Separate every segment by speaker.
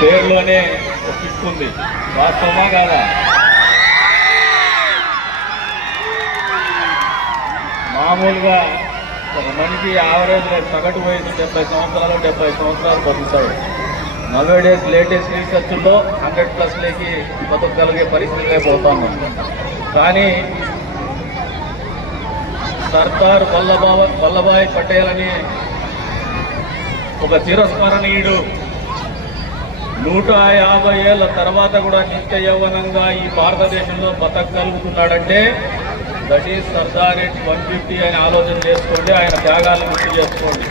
Speaker 1: పేరులోనే ఒక ఉంది వాస్తవమా కాదా? మామూలుగా ఒక మనిషి యావరేజ్ సగటు వయసు డెబ్బై సంవత్సరాలు డెబ్బై సంవత్సరాలు బతుకుతాడు. నలభై డేస్ లేటెస్ట్ రీసెర్చ్లో హండ్రెడ్ ప్లస్లోకి బతకగలిగే పరిస్థితి పోతాము కానీ సర్దార్ వల్లభా వల్లభాయ్ పటేల్ అని ఒక చిరస్మరణీయుడు నూట యాభై ఏళ్ళ తర్వాత కూడా నిత్య యౌవనంగా ఈ భారతదేశంలో బతకగలుగుతున్నాడంటే that is Sardar at one fifty అని ఆలోచన చేసుకోండి ఆయన త్యాగాలను గుర్తు చేసుకోండి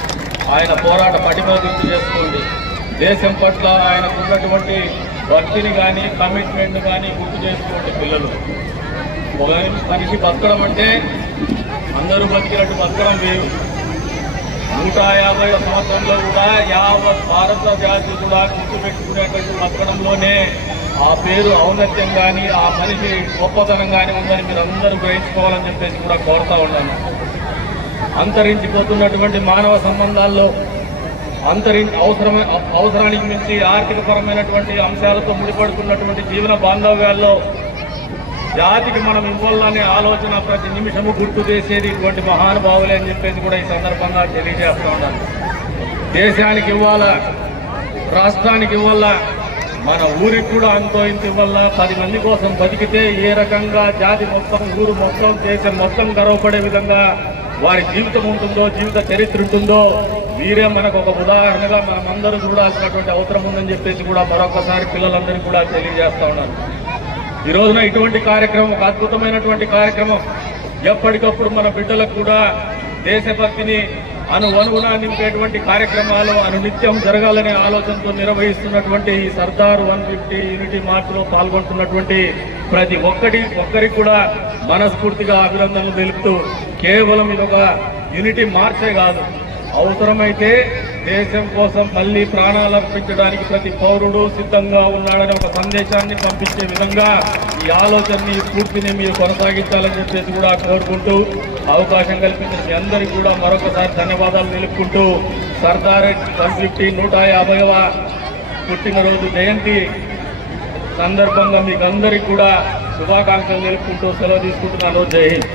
Speaker 1: ఆయన పోరాట పటిమ గుర్తు చేసుకోండి. దేశం పట్ల ఆయనకు ఉన్నటువంటి భక్తిని కానీ కమిట్మెంట్ కానీ గుర్తు చేసుకోండి పిల్లలు. ఒక మనిషి బతకడం అంటే అందరూ బతికినట్టు బతకడం లేదు నూట యాభై సంవత్సరంలో కూడా యావత్ భారత జాతి కూడా గుర్తుపెట్టుకునేటువంటి బతకడంలోనే ఆ పేరు ఔన్నత్యం కానీ ఆ మనిషి గొప్పతనం కానీ ఉందని మీరు అందరూ గ్రహించుకోవాలని చెప్పేసి కూడా కోరుతా ఉన్నాను. అంతరించిపోతున్నటువంటి మానవ సంబంధాల్లో అంతరి అవసరమే అవసరానికి మించి ఆర్థికపరమైనటువంటి అంశాలతో ముడిపడుతున్నటువంటి జీవన బాంధవ్యాల్లో జాతికి మనం ఇవ్వాలనే ఆలోచన ప్రతి నిమిషము గుర్తు చేసేది ఇటువంటి మహానుభావులే అని చెప్పేసి కూడా ఈ సందర్భంగా తెలియజేస్తా ఉన్నాను. దేశానికి ఇవ్వాలా? రాష్ట్రానికి ఇవ్వాలా? మన ఊరికి కూడా అంతో ఇంత వల్ల పది మంది కోసం బతికితే ఏ రకంగా జాతి మొత్తం ఊరు మొత్తం దేశం మొత్తం గర్వపడే విధంగా వారి జీవితం ఉంటుందో జీవిత చరిత్ర ఉంటుందో మీరే మనకు ఒక ఉదాహరణగా మనమందరూ చూడాల్సినటువంటి అవసరం ఉందని చెప్పేసి కూడా మరొకసారి పిల్లలందరికీ కూడా తెలియజేస్తా ఉన్నాను. ఈ రోజున ఇటువంటి కార్యక్రమం ఒక అద్భుతమైనటువంటి కార్యక్రమం. ఎప్పటికప్పుడు మన బిడ్డలకు కూడా దేశభక్తిని అను అనుగుణ నింపేటువంటి కార్యక్రమాలు అనునిత్యం జరగాలనే ఆలోచనతో నిర్వహిస్తున్నటువంటి ఈ సర్దార్ వన్ ఫిఫ్టీ యూనిటీ మార్చ్లో పాల్గొంటున్నటువంటి ప్రతి ఒక్కటి ఒక్కరికి కూడా మనస్ఫూర్తిగా అభినందనలు తెలుపుతూ కేవలం ఇది ఒక యూనిటీ మార్చే కాదు. అవసరమైతే దేశం కోసం మళ్ళీ ప్రాణాలు అర్పించడానికి ప్రతి పౌరుడు సిద్ధంగా ఉన్నాడని ఒక సందేశాన్ని పంపించే విధంగా ఈ ఆలోచనని స్ఫూర్తిని మీరు కొనసాగించాలని చెప్పేసి కూడా కోరుకుంటూ అవకాశం కల్పించిన మీ అందరికీ కూడా మరొకసారి ధన్యవాదాలు నిలుపుకుంటూ సర్దార్ వన్ ఫిఫ్టీ నూట యాభైవ పుట్టినరోజు జయంతి సందర్భంగా మీకు అందరికీ కూడా శుభాకాంక్షలు నిలుపుకుంటూ సెలవు తీసుకుంటున్నాను. జై హింద్.